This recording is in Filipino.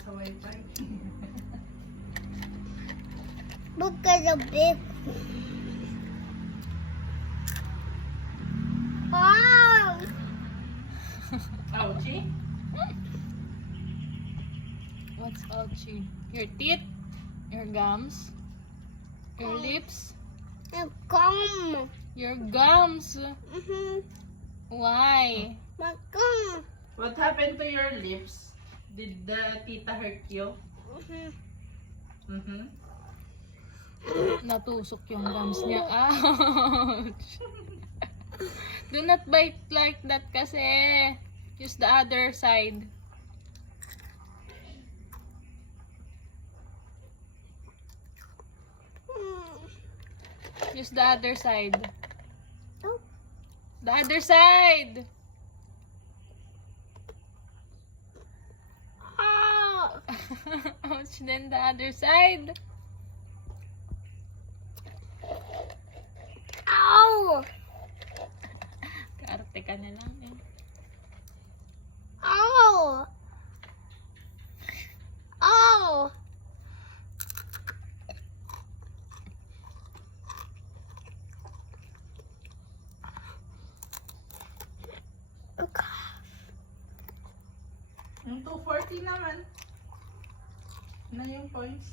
sa wifi. Look at the big. Wow! Ouchie? What's ouchie? Your teeth? Your gums? Your lips? And gum. Your gums? Why? My gum. What happened to your lips? Did the tita hurt you? Mm-hmm. Natusok yung gums niya. Ouch! Do not bite like that kasi. Use the other side. Use the other side. Oh. The other side! Oh. Ouch, then the other side. Ow! Kaarte ka na lang eh. Ow! Ow! Yung 240 naman. Na yung points.